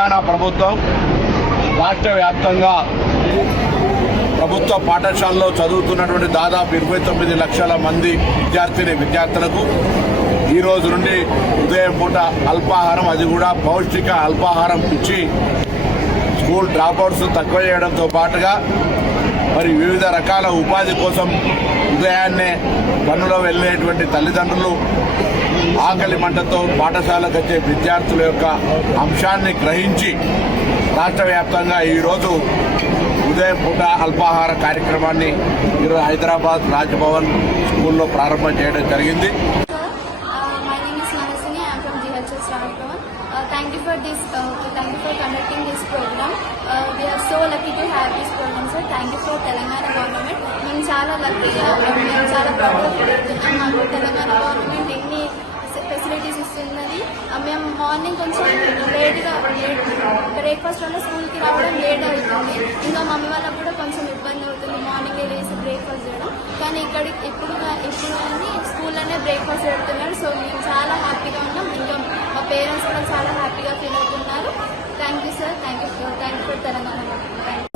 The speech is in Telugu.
తెలంగాణ ప్రభుత్వం రాష్ట్ర వ్యాప్తంగా ప్రభుత్వ పాఠశాలలో చదువుతున్నటువంటి దాదాపు 29 లక్షల మంది విద్యార్థులకు ఈ రోజు నుండి ఉదయం పూట అల్పాహారం, అది కూడా పౌష్టిక అల్పాహారం ఇచ్చి స్కూల్ డ్రాప్అవుట్స్ తక్కువ చేయడంతో పాటుగా మరి వివిధ రకాల ఉపాధి కోసం ఉదయాన్నే పనులో వెళ్ళేటువంటి తల్లిదండ్రులు ఆకలి మంటతో పాఠశాలకు వచ్చే విద్యార్థుల యొక్క అంశాన్ని గ్రహించి రాష్ట్ర వ్యాప్తంగా ఈరోజు ఉదయం పూట అల్పాహార కార్యక్రమాన్ని ఈరోజు హైదరాబాద్ రాజ్భవన్ స్కూల్లో ప్రారంభం చేయడం జరిగింది. Thank you for conducting this program. We are so lucky to have this program, sir. Thank you for Telangana government. మేము చాలా లక్కీగా, మేము చాలా ప్రౌడ్గా ఫీల్ అవుతున్నాం. మాకు తెలంగాణ గవర్నమెంట్ ఎన్ని ఫెసిలిటీస్ ఇస్తున్నది. మేము మార్నింగ్ కొంచెం లేట్ బ్రేక్ఫాస్ట్ వల్ల స్కూల్కి రావడం లేట్ అవుతుంది. ఇంకా మమ్మీ వాళ్ళకు కూడా కొంచెం ఇబ్బంది అవుతుంది మార్నింగ్ లేసి బ్రేక్ఫాస్ట్ చేయడం. కానీ ఇప్పుడు కానీ స్కూల్లోనే బ్రేక్ఫాస్ట్ పెడుతున్నారు. సో మేము చాలా హ్యాపీగా ఉన్నాం. ఇంకా మా పేరెంట్స్ కూడా చాలా హ్యాపీగా ఫీల్ అవుతున్నారు. Thank you sir. Thank you for Telangana.